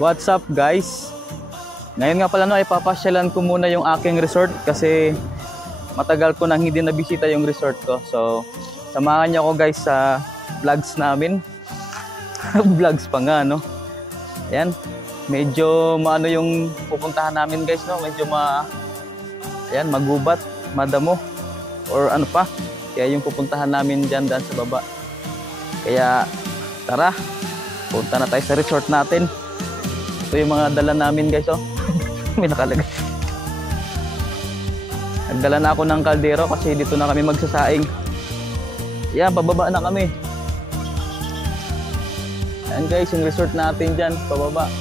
What's up guys? Ngayon nga pala no, ipapasyalan ko muna yung aking resort kasi matagal ko nang hindi nabisita yung resort ko. So, samahan niyo ako guys sa vlogs namin. Vlogs pa nga no. Ayan, medyo maano yung pupuntahan namin guys no, medyo ayan, magubat, madamo or ano pa. Kaya yung pupuntahan namin dyan sa baba. Kaya tara, punta na tayo sa resort natin. Ito yung mga dala namin guys oh. May nakalagay. Nagdala na ako ng kaldero kasi dito na kami magsasaing. Yan, pababa na kami. Yan guys, yung resort natin dyan, pababa.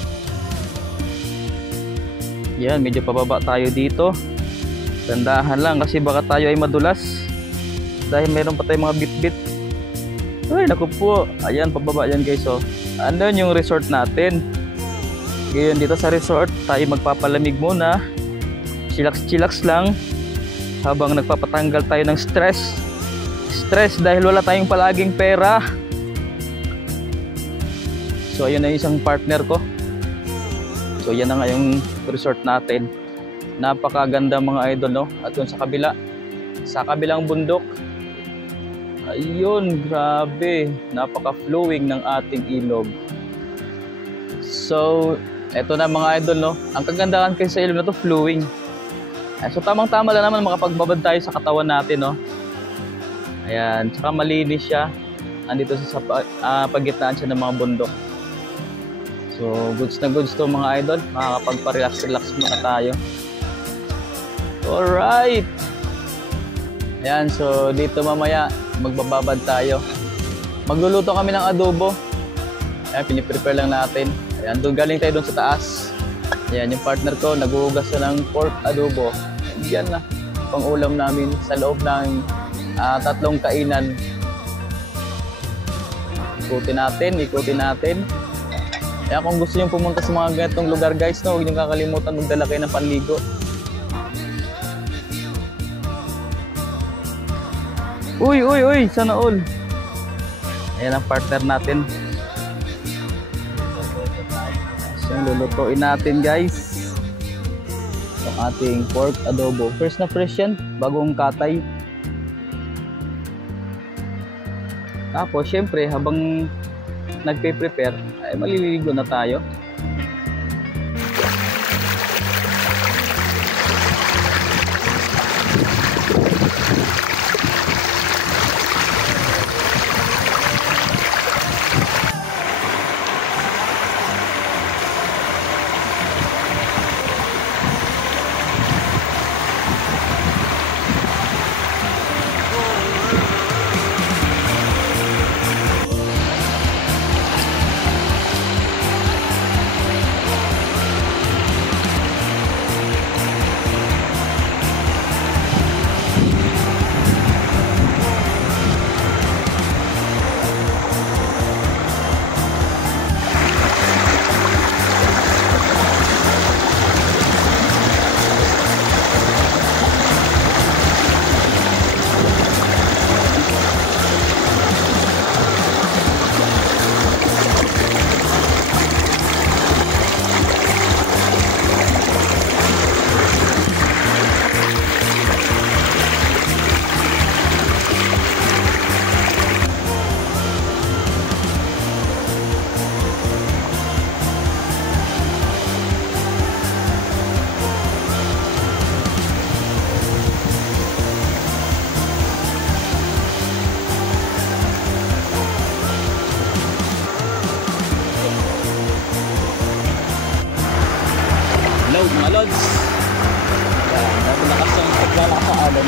Yan, medyo pababa tayo dito. Tandahan lang kasi baka tayo ay madulas. Dahil meron pa tayong mga bit-bit. Ay, naku po. Ayan, pababa yan guys oh. Andun yung resort natin. Ngayon dito sa resort, tayo magpapalamig muna. Chillax-chillax lang. Habang nagpapatanggal tayo ng stress. Stress dahil wala tayong palaging pera. So ayun na yung isang partner ko. So yan na nga yung resort natin. Napakaganda mga idol no. At yun sa kabila, sa kabilang bundok, ayun, grabe. Napaka-flowing ng ating ilog. So eto na mga idol no. Ang kagandahan kasi sa ilog na to, flowing. So tamang-tama lang naman makapagbabad tayo sa katawan natin no. Ayan, tsaka malinis siya. Andito sa pagitnaan siya ng mga bundok. So goods na goods to mga idol. Makakapagpa-relax muna tayo. Alright. Ayan, so dito mamaya magbababad tayo. Magluluto kami ng adobo. Ayan, piniprepare lang natin. Ayan, doon galing tayo doon sa taas. Ayan, yung partner ko, naghuhugas na ng pork adobo. Yan na, pang ulam namin sa loob ng 3 kainan. Ikutin natin. Kaya kung gusto nyo pumunta sa mga ganitong lugar guys, no, huwag nyo kakalimutan magdala kayo ng panligo. Uy, sana all. Ayan ang partner natin. Yung lulutuin natin guys yung ating pork adobo. First na fresh yan, bagong katay. Tapos syempre habang nagpe-prepare ay maliligo na tayo. Hello mga lods. Yan, dati nakasang paglalakaalan.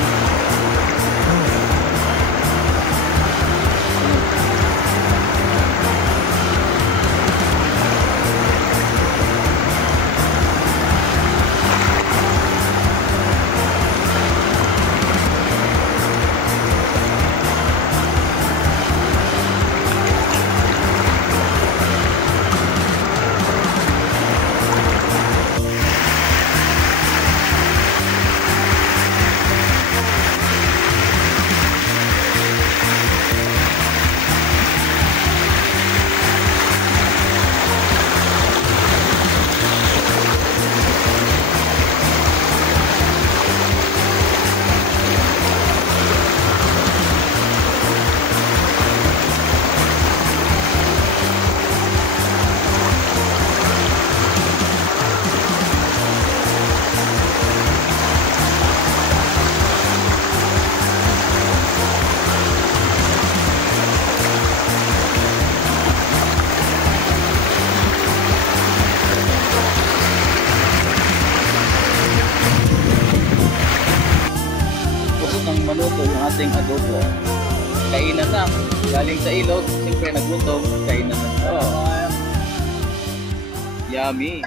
ating adobo. Kainan na. Galing sa ilog, siyempre nagutom, kainan na. Oh. Yummy.